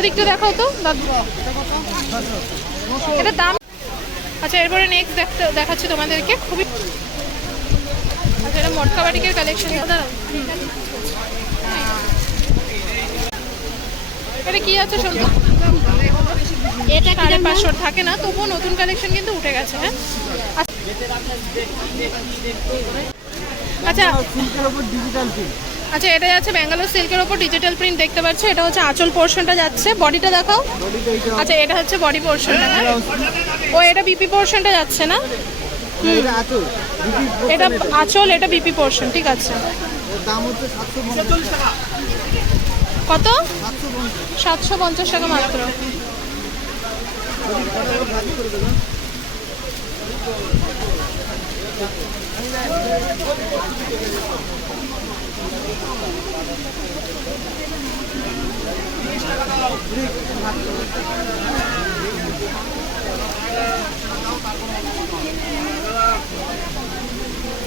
ওদিকটা দেখাও তো। এটা দাম আচ্ছা এরপরে নেক্সট দেখতে দেখাচ্ছি তোমাদেরকে। খুবই আচ্ছা এটা মটকা বাটিকের কালেকশন এটা কি আছে শুনতো? এটা সাড়ে পাঁচশোর থাকে না তবুও নতুন কালেকশন কিন্তু উঠে গেছে হ্যাঁ? আচ্ছা। ডিজিটাল আচ্ছা এটা যাচ্ছে ব্যাঙ্গালোর সিল্কের ওপর ডিজিটাল প্রিন্ট দেখতে পাচ্ছ। এটা হচ্ছে আঁচল পোর্শনটা যাচ্ছে। বডিটা দেখাও। আচ্ছা এটা হচ্ছে বডি পোর্শনটা হ্যাঁ? ও এটা বিপি পোর্শনটা যাচ্ছে না? এটা আঁচল। এটা বিপি পোর্শন ঠিক আছে। কত? সাতশো পঞ্চাশ সাতশো পঞ্চাশ টাকা মাত্র।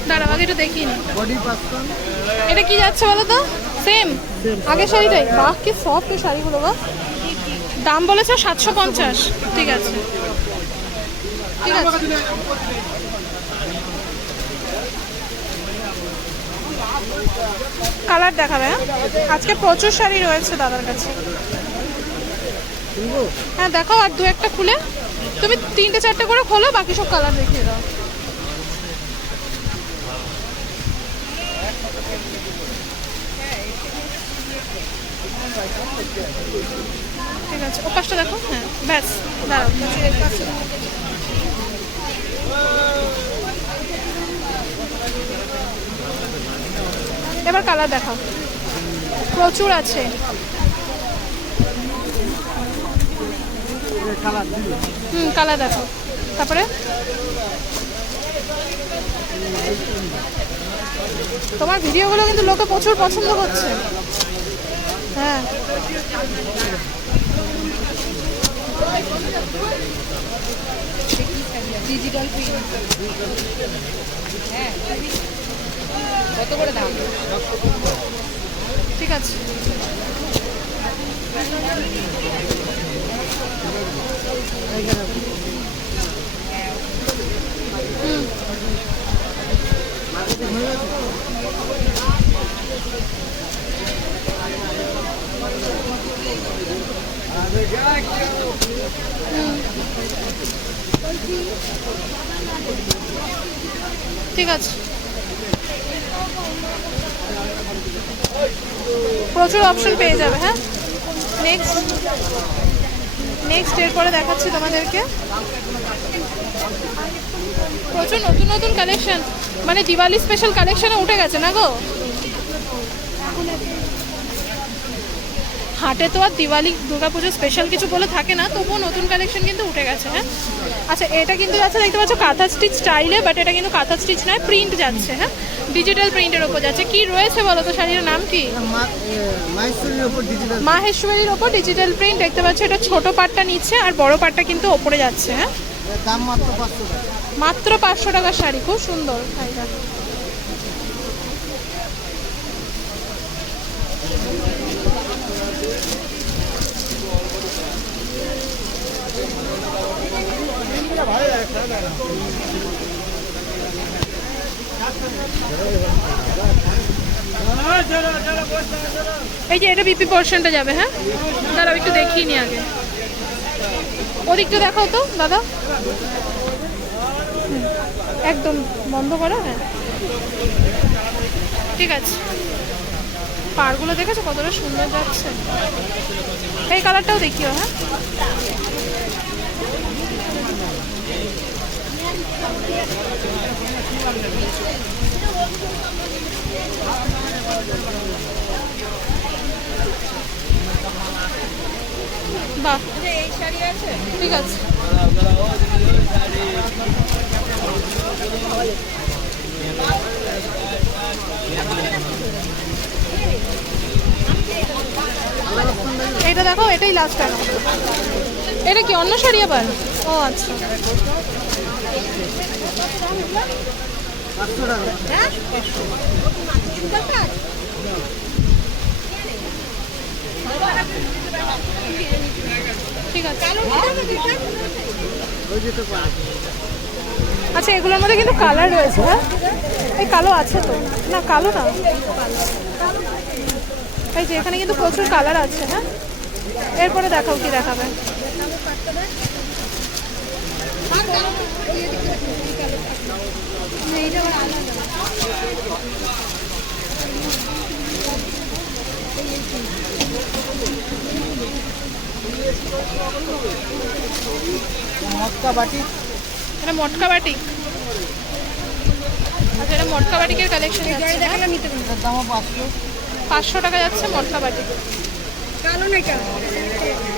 দাঁড়াও আগে একটু দেখিয়ে নি। এটা কি যাচ্ছে বলো তো? সেম আগের শাড়িটাই। বাহ কি সফট এই শাড়িগুলো বা দাম বলেছে সাতশো পঞ্চাশ। ঠিক আছে। ঠিক আছে। কালার দেখাবে হ্যাঁ? আজকে প্রচুর শাড়ি রয়েছে দাদার কাছে। হ্যাঁ দেখো আর দু একটা খুলে। তুমি তিনটে চারটে করে খোলো, বাকি সব কালার দেখিয়ে দাও। ঠিক আছে ও দেখো হ্যাঁ ব্যাস, দাঁড়াও এবার কালার দেখাও। প্রচুর আছে। হুম কালার দেখো তারপরে? তোমার ভিডিওগুলো কিন্তু লোকে প্রচুর পছন্দ করছে। হ্যাঁ। ডিজিটাল হ্যাঁ। কত করে দাম? ঠিক আছে। ঠিক আছে। প্রচুর অপশন পেয়ে যাবে হ্যাঁ? নেক্সট নেক্সট এরপরে দেখাচ্ছি তোমাদেরকে। প্রচুর নতুন নতুন কালেকশন মানে দিওয়ালি স্পেশাল কালেকশনে উঠে গেছে না গো? হাটে তো আর দিওয়ালি, দুর্গাপুজো স্পেশাল কিছু বলে থাকে না, তবুও নতুন কালেকশন কিন্তু উঠে গেছে হ্যাঁ? আচ্ছা এটা কিন্তু যাচ্ছে দেখতে পাচ্ছ, কাঁথা স্টিচ স্টাইলে বাট এটা কিন্তু কাঁথা স্টিচ নয় প্রিন্ট যাচ্ছে হ্যাঁ? ডিজিটাল প্রিন্টের ওপর যাচ্ছে। কি রয়েছে বলো তো শাড়ির নাম কি? মাইসুরির উপর ডিজিটাল মাহেশ্বরীর ওপর ডিজিটাল প্রিন্ট দেখতে পাচ্ছ এটা ছোট পাটটা নিচ্ছে আর বড় পাটটা কিন্তু ওপরে যাচ্ছে হ্যাঁ? দাম মাত্র পাঁচশো টাকা। মাত্র পাঁচশো টাকার শাড়ি খুব সুন্দর। শাড়িটা এই যে এটা বিপি পোর্শনটা যাবে হ্যাঁ? দাঁড়াও, একটু দেখিয়ে নি আগে। ওদিকটা দেখাও তো, দাদা। একদম বন্ধ করো হ্যাঁ। ঠিক আছে। পাড়গুলো দেখেছ, কতটা সুন্দর যাচ্ছে। এই কালারটাও দেখিও হ্যাঁ। ঠিক আছে। এটা দেখো এটাই লাস্ট এটা কি অন্য শাড়ি আবার? ও আচ্ছা। আচ্ছা এগুলোর মধ্যে কিন্তু কালার রয়েছে হ্যাঁ? এই কালো আছে তো। না, কালো না। এই যে, এখানে কিন্তু প্রচুর কালার আছে হ্যাঁ? এরপরে দেখাও কি দেখাবে। মটকা বাটি এটা মটকা বাটিক আচ্ছা এটা মটকা বাটিকের কালেকশন? এটার দামও পাঁচশো। টাকা যাচ্ছে মটকা বাটিক কালো না কেন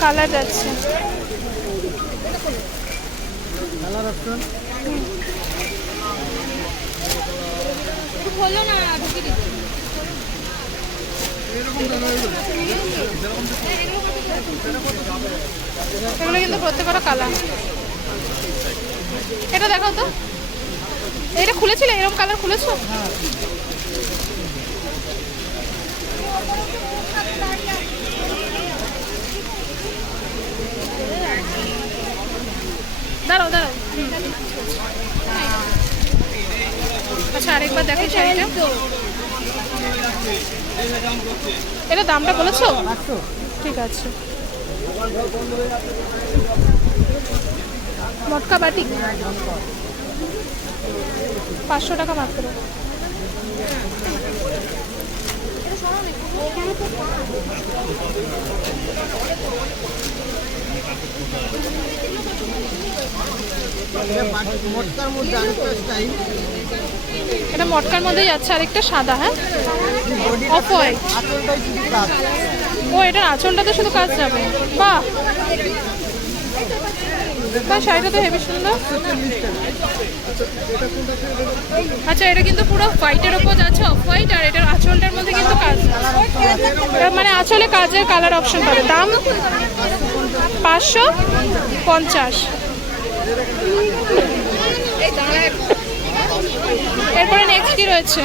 কালার যাচ্ছে কালার অপশন হলো না এগুলো কিন্তু প্রত্যেকটা কালার। এটা দেখো তো। এটা খুলেছিলে? এরকম কালার খুলেছো? দাঁড়াও দাঁড়াও। আচ্ছা আরেকবার দেখো শাড়িটা। এটা দামটা বলেছ? ঠিক আছে। মটকা বাটি? পাঁচশো টাকা মাত্র। এটা মটকার মধ্যে যাচ্ছে, আরেকটা সাদা হ্যাঁ? অফ হোয়াইট ও, এটার আঁচলটাতে শুধু কাজ যাবে। বাহ! বাহ শাড়িটা তো হেভি সুন্দর। আচ্ছা এটা কিন্তু পুরো হোয়াইটের ওপর যাচ্ছে অফ হোয়াইট আর এটার আঁচলটার মধ্যে কিন্তু কাজ মানে আঁচলে কাজের কালার অপশন পাবে। দাম পাঁচশো পঞ্চাশ। এরপরে নেক্সট কি রয়েছে?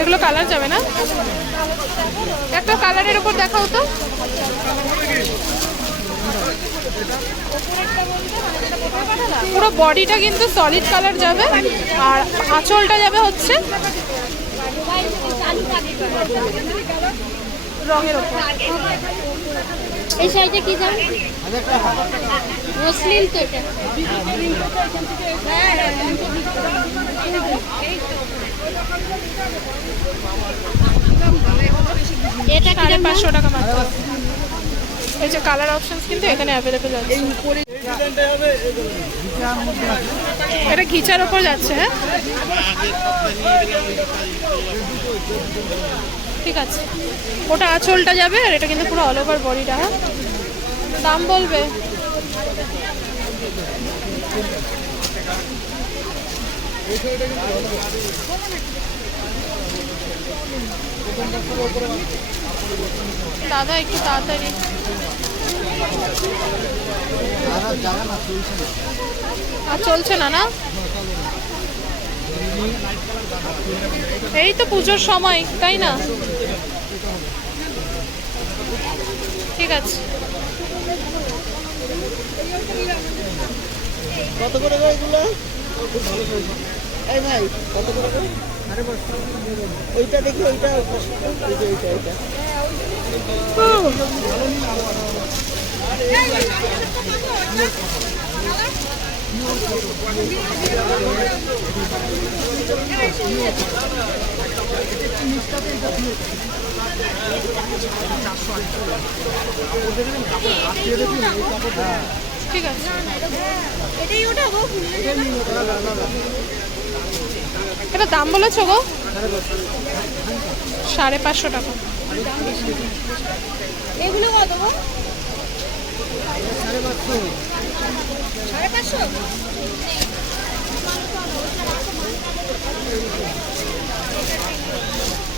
এগুলো কালার যাবে না? একটা কালারের উপর দেখাও তো। পুরো বডিটা কিন্তু সলিড কালার যাবে আর আঁচলটা যাবে হচ্ছে রঙের ওপর এই শাড়িটা কি দাম মুসলিম তো এটা হ্যাঁ হ্যাঁ এটা কি সাড়ে দাম পাঁচশো টাকা মাত্র। এই যে কালার অপশনস কিন্তু এখানে অ্যাভেলেবেল আছে। মধ্যে আছে এটা ঘিচার ওপর যাচ্ছে হ্যাঁ? ঠিক আছে। ওটা আঁচলটা যাবে আর এটা কিন্তু পুরো অল ওভার বডিটা হ্যাঁ? দাম বলবে। দাদা, একটু তাড়াতাড়ি। আর চলছে না না? এই তো পুজোর সময়, তাই না? ঠিক আছে। কত করে এগুলো? এই ভাই, কত করে ওইটা দেখি ওইটা ওইটা ওইটা ওইটা হ্যাঁ। চারশো আশি টাকা ঠিক আছে। এটাই ওঠাবো এটা দাম বলেছ গো? সাড়ে পাঁচশো টাকা। এগুলো কত গো? সাড়ে পাঁচশো? ওইটার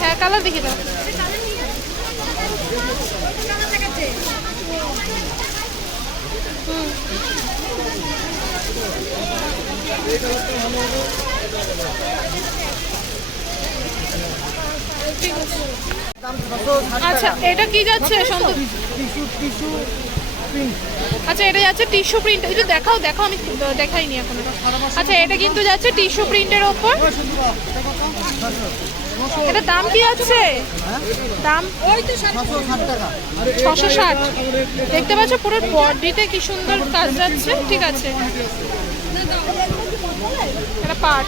হ্যাঁ কালার দেখি দাও। আচ্ছা এটা কি যাচ্ছে, সন্তু? আচ্ছা এটা যাচ্ছে টিস্যু প্রিন্ট। একটু দেখাও দেখো আমি দেখাইনি এখন। আচ্ছা এটা কিন্তু যাচ্ছে টিস্যু প্রিন্টের ওপর। এটা দাম কি আছে? দাম? ছশো ষাট। দেখতে পাচ্ছ পুরো বডিতে কি সুন্দর কাজ যাচ্ছে? ঠিক আছে। এটা পাট।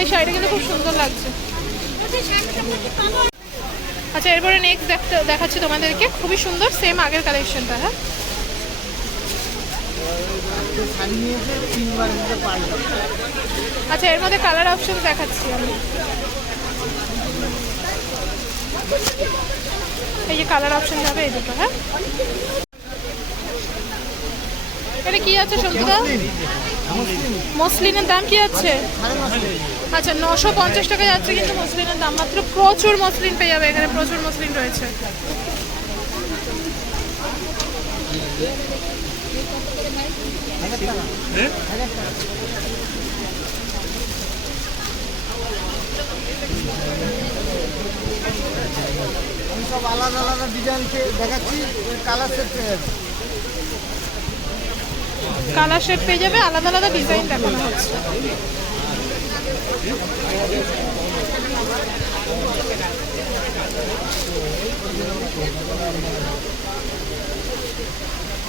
এই শাড়িটা কিন্তু খুব সুন্দর লাগছে। আচ্ছা এরপরে নেক্সট দেখাচ্ছি তোমাদেরকে। খুবই সুন্দর সেম আগের কালেকশনটা হ্যাঁ? শাড়ি নিয়েছে তিনবার নিতে পারি আচ্ছা এর মধ্যে কালার অপশন দেখাচ্ছি আমি। এই যে কালার অপশন যাবে এই দুটো হ্যাঁ? এটা কি আছে সন্তুদা মসলিনের দাম কি আছে? আচ্ছা নশো পঞ্চাশ টাকা যাচ্ছে কিন্তু মসলিনের দাম মাত্র প্রচুর মসলিন পেয়ে যাবে এখানে প্রচুর মসলিন রয়েছে হাজার টাকা হাজার টাকা আমি সব আলাদা আলাদা ডিজাইন দেখাচ্ছি কালার সেট পেয়ে যাবে কালার শেড পেয়ে যাবে, আলাদা আলাদা ডিজাইন দেখানো হচ্ছে।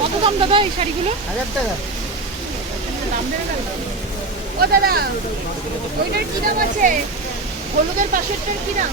কত দাম দাদা এই শাড়িগুলো? হাজার টাকা। ও দাদা ওইটার কি দাম আছে? হলুদের পাশেরটার কি দাম?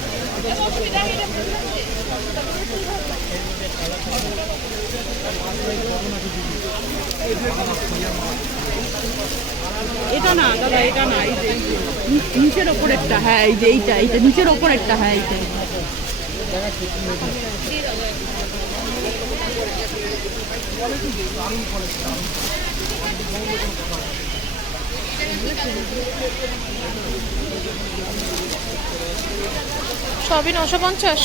এটা না দাদা এটা না এই যে এই যে, নি- নিচের ওপরেরটা হ্যাঁ এই যে এইটা এইটা নিচের ওপরেরটা হ্যাঁ এইটা সবই নশো পঞ্চাশ।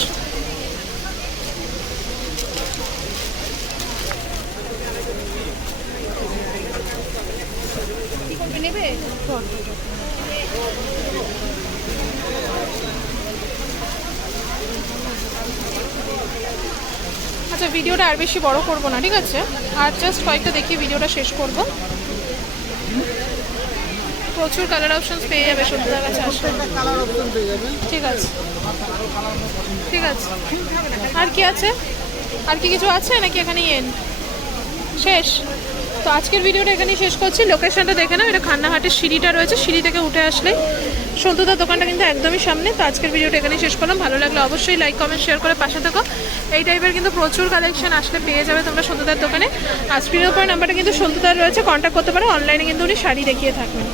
নেবে? আচ্ছা ভিডিওটা আর বেশি বড় করব না, ঠিক আছে? আর জাস্ট কয়েকটা দেখিয়ে ভিডিওটা শেষ করব। প্রচুর কালার অপশনস পেয়ে যাবে সত্যিকার কাছে অপশন ঠিক আছে। ঠিক আছে। আর কি আছে? আর কি কিছু আছে নাকি এখানেই এন শেষ। তো আজকের ভিডিওটা এখানেই শেষ করছি। লোকেশনটা দেখে নাও। এটা খান্নাহাটের সিঁড়িটা রয়েছে। সিঁড়ি থেকে উঠে আসলে সন্তুদার দোকানটা কিন্তু একদমই সামনে। তো আজকের ভিডিওটা এখানেই শেষ করলাম। ভালো লাগলে অবশ্যই লাইক কমেন্ট শেয়ার করে পাশে থাকো। এই টাইপের কিন্তু প্রচুর কালেকশন আসলে পেয়ে যাবে তোমরা সন্তুদার দোকানে। আর স্ক্রিনের উপর নাম্বারটা কিন্তু সন্তুদার রয়েছে। কন্ট্যাক্ট করতে পারো। অনলাইনে কিন্তু উনি শাড়ি দেখিয়ে থাকবেন।